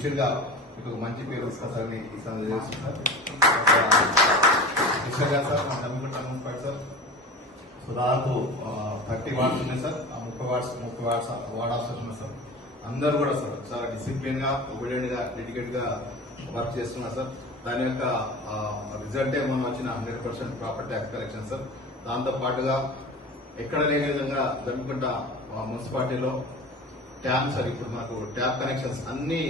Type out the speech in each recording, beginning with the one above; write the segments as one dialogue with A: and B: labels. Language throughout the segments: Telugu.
A: అఫీషియల్గా మీకు మంచి పేరు తీసుకొస్తారని ఈ సార్. మా మున్సిపాలిటీ సార్. సో దాదాపు థర్టీ వార్డ్స్ ఉన్నాయి సార్. ఆ ముప్పై వార్డ్స్ ముప్పై వార్డ్స్ వార్డ్ ఆఫీసర్స్ ఉన్నాయి సార్. అందరూ కూడా సార్ చాలా డిసిప్లిన్గా ఒబిడియంట్గా డెడికేట్గా వర్క్ చేస్తున్నారు సార్. దాని యొక్క రిజల్టే మనం వచ్చిన hundred percent proper tax collection sir. దాంతో పాటుగా ఎక్కడ లేని విధంగా జమ్మికుంట మున్సిపాలిటీలో ట్యాబ్ సార్ ఇప్పుడు మనకు ట్యాబ్ కనెక్షన్స్ అన్ని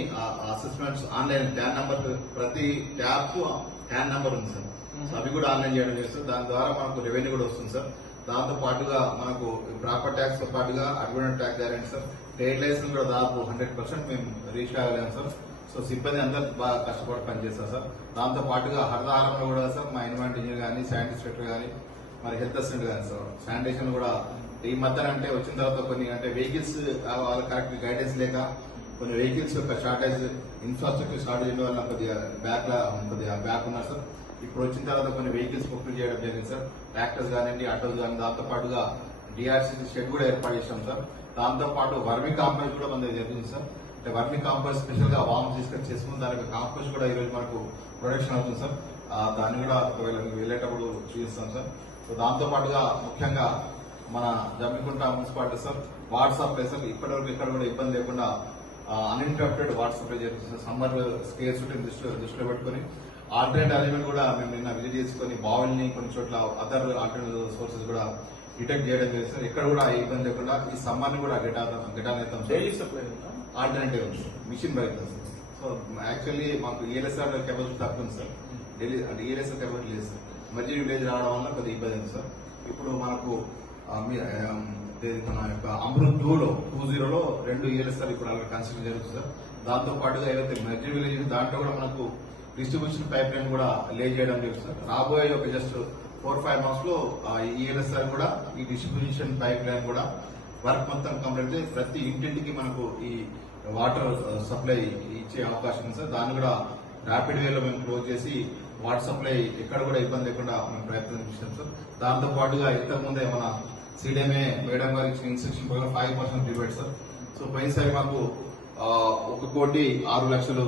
A: అసెస్మెంట్స్ ఆన్లైన్ ట్యాన్ నంబర్ ప్రతి ట్యాబ్కు ట్యాన్ నంబర్ ఉంది సార్. సో అవి కూడా ఆన్లైన్ చేయడం చేస్తుంది దాని ద్వారా మనకు రెవెన్యూ కూడా వస్తుంది సార్. దాంతో పాటుగా మనకు ప్రాపర్ ట్యాక్స్తో పాటుగా advance tax guarantee sir. Trade licence కూడా దాదాపు హండ్రెడ్ పర్సెంట్ మేము రీచ్ అవ్వలేము సార్. సో సిబ్బంది అందరూ బాగా కష్టపడి పనిచేస్తారు సార్. దాంతో పాటుగా హరితహారంలో కూడా సార్ మా ఎన్విరాన్మెంట్ ఇంజనీర్ కానీ శానిటరీ కానీ మరి హెల్త్ అసిస్టెంట్ కానీ సార్. శానిటేషన్ కూడా ఈ మధ్యన అంటే వచ్చిన తర్వాత కొన్ని అంటే వెహికల్స్ వాళ్ళ కరెక్ట్ గైడెన్స్ లేక కొన్ని వెహికల్స్ యొక్క షార్టేజ్ ఇన్ఫ్రాస్ట్రక్చర్ షార్టేజ్ వల్ల కొద్దిగా బ్యాక్ కొద్దిగా బ్యాక్ ఉన్నారు సార్. ఇప్పుడు వచ్చిన తర్వాత కొన్ని వెహికల్స్ బుక్ చేయడం జరిగింది సార్. ట్రాక్టర్స్ కానివ్వండి ఆటోస్ కానీ దాంతో పాటుగా డిఆర్సీసీ షెడ్ కూడా ఏర్పాటు చేశాం సార్. దాంతో పాటు వర్మి కాంపోస్ట్ కూడా మన జరిగింది సార్. అంటే వర్మి కాంపోస్ట్ స్పెషల్గా వామ్ తీసుకొని చేసుకుని దానికి కాంపోస్ట్ కూడా ఈరోజు మనకు ప్రొడక్షన్ అవుతుంది సార్. దాన్ని కూడా ఒకవేళ మీకు వెళ్ళేటప్పుడు చూపిస్తాం సార్. సో దాంతో పాటుగా ముఖ్యంగా మన Jammikunta municipality sir water supply sir ఇప్పటివరకు ఇక్కడ కూడా ఇబ్బంది లేకుండా అన్ఇంటరప్టెడ్ వాటర్ సప్లై చేస్తుంది సమ్మర్ స్కేర్ షూటింగ్ దృష్టిలో దృష్టిలో పెట్టుకుని ఆల్టర్నేట్ అరేంజ్మెంట్ కూడా మేము నిన్న విజిట్ చేసుకుని బావుల్ని కొన్ని చోట్ల అదర్ ఆల్టర్నేట్ సోర్సెస్ కూడా డిటెక్ట్ చేయడం సార్. ఇక్కడ కూడా ఇబ్బంది లేకుండా ఈ సమ్మర్ని కూడా గిటా గిటానేస్తాం సార్.
B: డైలీ సప్లై ఉందా?
A: Alternative mission bike so actually మాకు E ఈఎల్ఎస్ఆర్ కెపాసిటీ తక్కువ ఉంది సార్. ఢిల్లీ అంటే E ఈఎల్ఎస్ఆర్ కెపాసిటీ లేదు సార్. మధ్య విలేజ్ రావడం వల్ల కొద్దిగా ఇబ్బంది ఉంది సార్ ఇప్పుడు మనకు మన యొక్క అమృత్ టూలో టూ జీరోలో రెండు ఇయర్స్ సార్ ఇప్పుడు అక్కడ కన్స్ట్రక్షన్ జరుగుతుంది సార్ దాంతో పాటుగా ఏదైతే మధ్య విలేజ్ దాంట్లో కూడా మనకు డిస్ట్రిబ్యూషన్ పైప్ లైన్ కూడా లే చేయడం జరుగుతుంది సార్ రాబోయే ఒక జస్ట్ ఫోర్ ఫైవ్ మంత్స్లో ఈ ఈఎల్ఎస్ఆర్ కూడా ఈ డిస్ట్రిబ్యూషన్ పైప్ లైన్ కూడా వర్క్ మొత్తం కంప్లీట్ అయితే ప్రతి ఇంటింటికి మనకు ఈ వాటర్ సప్లై ఇచ్చే అవకాశం ఉంది సార్ దాన్ని కూడా ర్యాపిడ్ వేలో మేము క్లోజ్ చేసి వాట్సాప్లో ఎక్కడ కూడా ఇబ్బంది లేకుండా మేము ప్రయత్నం చేసినాం సార్. దాంతో పాటుగా ఇంతకు ముందే మన సిడిఎంఏ మేడం గారు ఇచ్చిన ఇన్స్ట్రక్షన్ ప్రకారం five percent rebate sir. So పోయినసారి మాకు ఒక కోటి ఆరు లక్షలు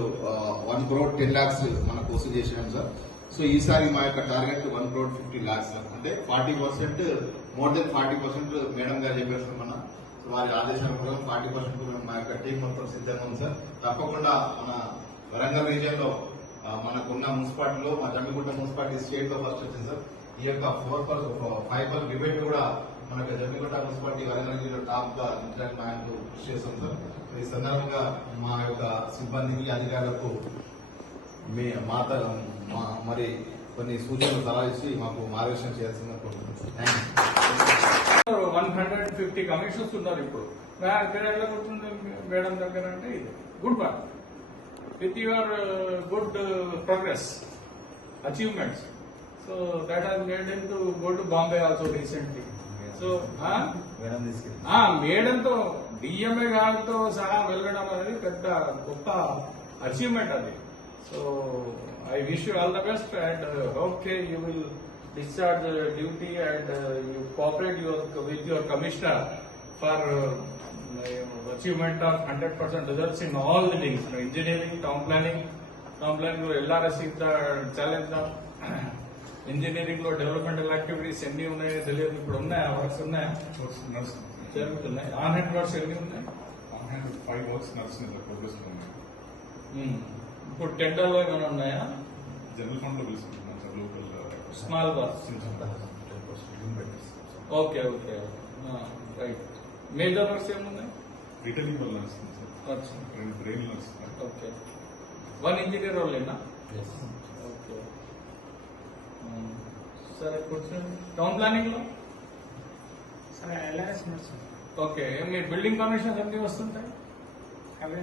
A: వన్ క్రోడ్ టెన్ లాక్స్ మనకు వసూలు చేసినాం సార్. సో ఈసారి మా యొక్క target one crore fifty lakhs sir. అంటే forty percent more then forty percent madam గారు చెప్పారు సార్ మన సో వారి ఆదేశాల ప్రకారం ఫార్టీ పర్సెంట్ మా యొక్క టీం మొత్తం సిద్ధంగా ఉంది సార్. తప్పకుండా మన వరంగల్ రీజియన్లో మనకున్న మున్సిపాలిటీలో మా జమ్మిగుంట మున్సిపాలిటీ స్టేట్లో ఫస్ట్ వచ్చింది సార్. ఈ యొక్క four percent five percent rebate కూడా మనకు జమ్మిగుంట మున్సిపాలిటీ వరంగల్ జిల్లా టాప్గా నిలడానికి మా ఆయనకు కృషి చేస్తాం సార్. ఈ సందర్భంగా మా యొక్క సిబ్బందికి అధికారులకు మీ మాత మా- మరి కొన్ని సూచనలు సలహా ఇచ్చి మాకు మార్గదర్శనం చేయాల్సిందని కోరుతున్నాను
B: వన్ హండ్రెడ్ ఫిఫ్టీ కమిషన్స్ ఉన్నారు ఇప్పుడు. మేడం దగ్గర అంటే ఇది. Good work with your good progress achievements so that has made in to go to Bombay also recently so
A: madam తీసుకెళ్ళి
B: ఆ మేడంతో డిఎంఏ గారితో సహా వెళ్ళడం అనేది పెద్ద గొప్ప అచీవ్మెంట్ అది. So I wish you all the best and okay you will discharge duty and you cooperate your with your commissioner for achievement of hundred percent results in all the things engineering town planning town ప్లానింగ్లో ఎల్ఆర్ఎస్ ఛాలెంజ్ ఇంజనీరింగ్లో డెవలప్మెంటల్ యాక్టివిటీస్ ఎన్ని ఉన్నాయో తెలియదు ఇప్పుడు ఉన్నాయా వర్క్స్ ఉన్నాయా? జరుగుతున్నాయి. ఆన్ హెడ్ వర్క్స్ ఎన్ని ఉన్నాయి?
C: ఫైవ్ వర్క్స్ నడుస్తుంది సార్ ప్రోగ్రెస్లో ఉన్నాయి.
B: ఉమ్. ఇప్పుడు టెండర్లో ఏమైనా ఉన్నాయా?
C: జనరల్ ఫండ్లో పిలుస్తున్నాం sir local
B: small works okay okay right major works ఏమున్నాయి?
C: రిటైలింగ్ వల్ల నడుస్తుంది సార్. రెండు బ్రెయిన్ నడుస్తుంది
B: ఓకే. వన్ ఇంజనీర్ వాళ్ళేనా ఓకే. సరే కూర్చోండి. టౌన్ ప్లానింగ్లో?
D: సరే
B: ఓకే. మీ బిల్డింగ్ కమిషన్స్ అన్ని వస్తుంటాయి?
D: అవి